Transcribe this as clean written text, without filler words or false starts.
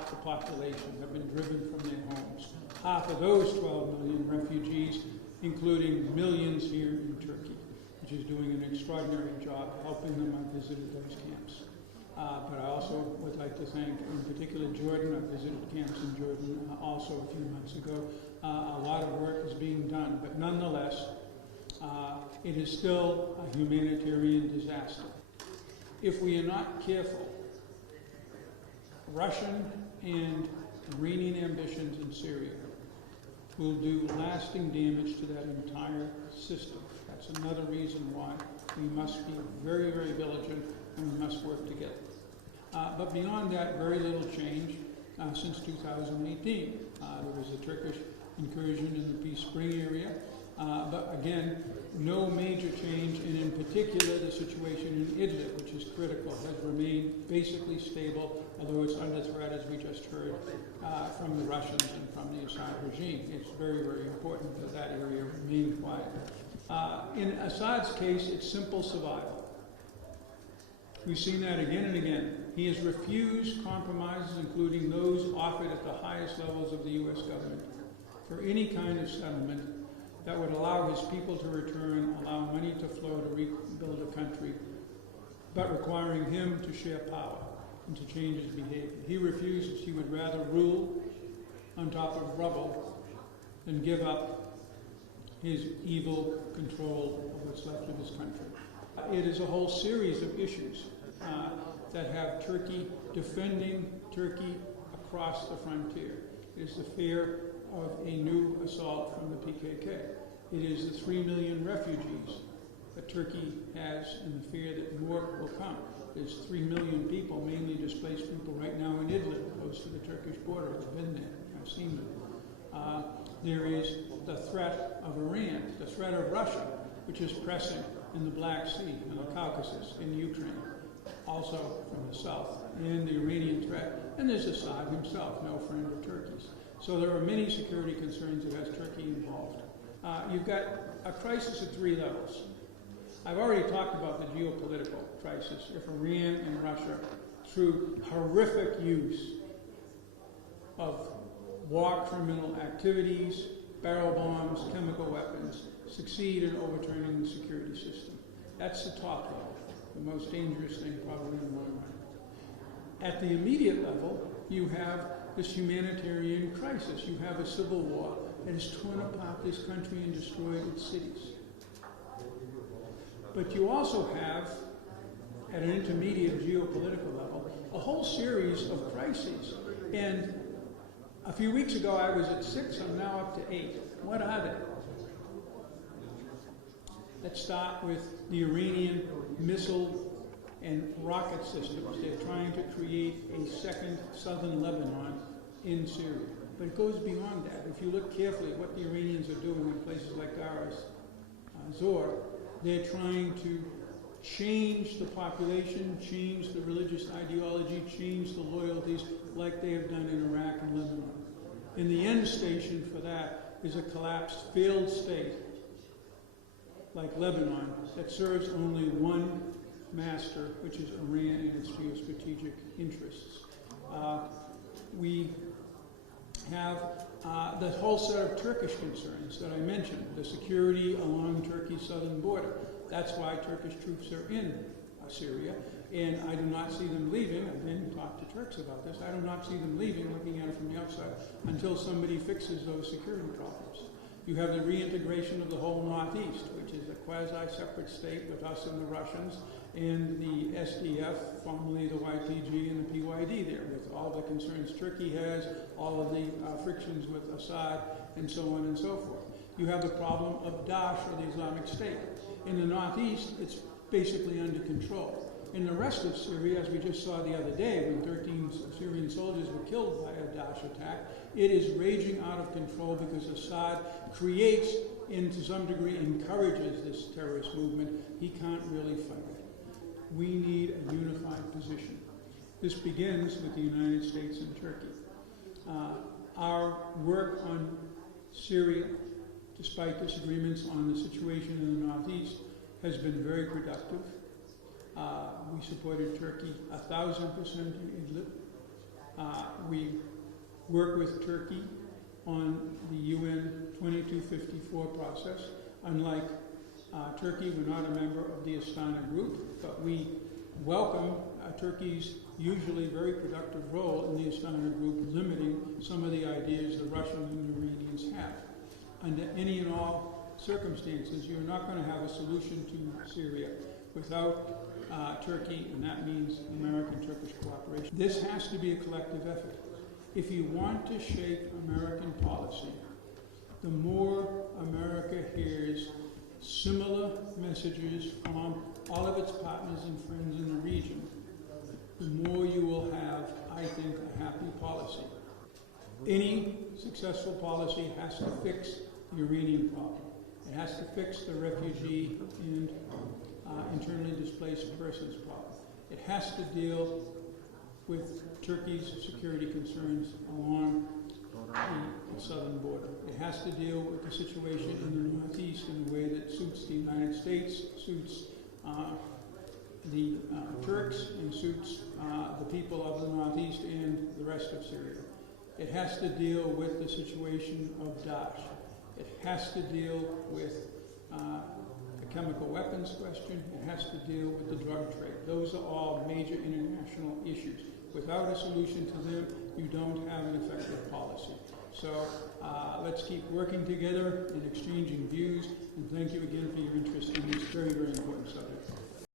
half the population have been driven from their homes. Half of those 12 million refugees, including millions here in Turkey, which is doing an extraordinary job helping them. I visited those camps. But I also would like to thank, in particular, Jordan. I visited camps in Jordan also a few months ago. A lot of work is being done, but nonetheless, it is still a humanitarian disaster. If we are not careful, Russian and Iranian ambitions in Syria will do lasting damage to that entire system. That's another reason why we must be very, very vigilant and we must work together. But beyond that, very little change since 2018. There was a Turkish incursion in the Peace Spring area, but again, no major change, and in particular, the situation in Idlib, which is critical, has remained basically stable, although it's under threat, as we just heard, from the Russians and from the Assad regime. It's very, very important that that area remain quiet. In Assad's case, it's simple survival. We've seen that again and again. He has refused compromises, including those offered at the highest levels of the U.S. government, for any kind of settlement that would allow his people to return, allow money to flow to rebuild a country, but requiring him to share power and to change his behavior. He refuses. He would rather rule on top of rubble than give up his evil control of what's left of his country. It is a whole series of issues that have Turkey defending Turkey across the frontier. It is the fear of a new assault from the PKK. It is the 3 million refugees that Turkey has and the fear that more will come. There's 3 million people, mainly displaced people right now in Idlib, close to the Turkish border. I've been there. I've seen them. There is the threat of Iran, the threat of Russia, which is pressing in the Black Sea, in the Caucasus, in Ukraine, also from the south, and the Iranian threat. And there's Assad himself, no friend of Turkey's. So there are many security concerns that has Turkey involved. You've got a crisis at 3 levels. I've already talked about the geopolitical crisis. If Iran and Russia, through horrific use of war criminal activities, barrel bombs, chemical weapons, succeed in overturning the security system. That's the top level, the most dangerous thing probably in the long run. At the immediate level, you have this humanitarian crisis. You have a civil war that has torn apart this country and destroyed its cities. But you also have, at an intermediate geopolitical level, a whole series of crises. And a few weeks ago I was at 6, I'm now up to 8. What are they? Let's start with the Iranian missile and rocket systems. They're trying to create a second southern Lebanon in Syria. But it goes beyond that. If you look carefully at what the Iranians are doing in places like Dar Zor, they're trying to change the population, change the religious ideology, change the loyalties like they have done in Iraq and Lebanon. And the end station for that is a collapsed, failed state like Lebanon that serves only one master, which is Iran and its geostrategic interests. We have the whole set of Turkish concerns that I mentioned, the security along Turkey's southern border. That's why Turkish troops are in Syria, and I do not see them leaving. I've been talked to Turks about this. I do not see them leaving, looking at it from the outside, until somebody fixes those security problems. You have the reintegration of the whole Northeast, which is a quasi-separate state with us and the Russians, and the SDF, formerly the YPG and the PYD there, with all the concerns Turkey has, all of the frictions with Assad, and so on and so forth. You have the problem of Daesh, or the Islamic State. In the Northeast, it's basically under control. In the rest of Syria, as we just saw the other day, when 13 Syrian soldiers were killed by a Daesh attack, it is raging out of control because Assad creates, and to some degree encourages, this terrorist movement. He can't really fight it. We need a unified position. This begins with the United States and Turkey. Our work on Syria, despite disagreements on the situation in the Northeast, has been very productive. We supported Turkey 1,000% in Idlib. We work with Turkey on the UN 2254 process. Unlike Turkey, we're not a member of the Astana group, but we welcome Turkey's usually very productive role in the Astana group, limiting some of the ideas the Russians and the Iranians have. Under any and all circumstances, you're not going to have a solution to Syria without Turkey, and that means American-Turkish cooperation. This has to be a collective effort. If you want to shape American policy, the more America hears similar messages from all of its partners and friends in the region, the more you will have, I think, a happy policy. Any successful policy has to fix the Iranian problem. It has to fix the refugee and internally displaced persons problem. It has to deal with Turkey's security concerns along the southern border. It has to deal with the situation in the Northeast in a way that suits the United States, suits the Turks, and suits the people of the Northeast and the rest of Syria. It has to deal with the situation of Daesh. It has to deal with the chemical weapons question. It has to deal with the drug trade. Those are all major international issues. Without a solution to them, you don't have an effective policy. So let's keep working together and exchanging views, and thank you again for your interest in this very, very important subject.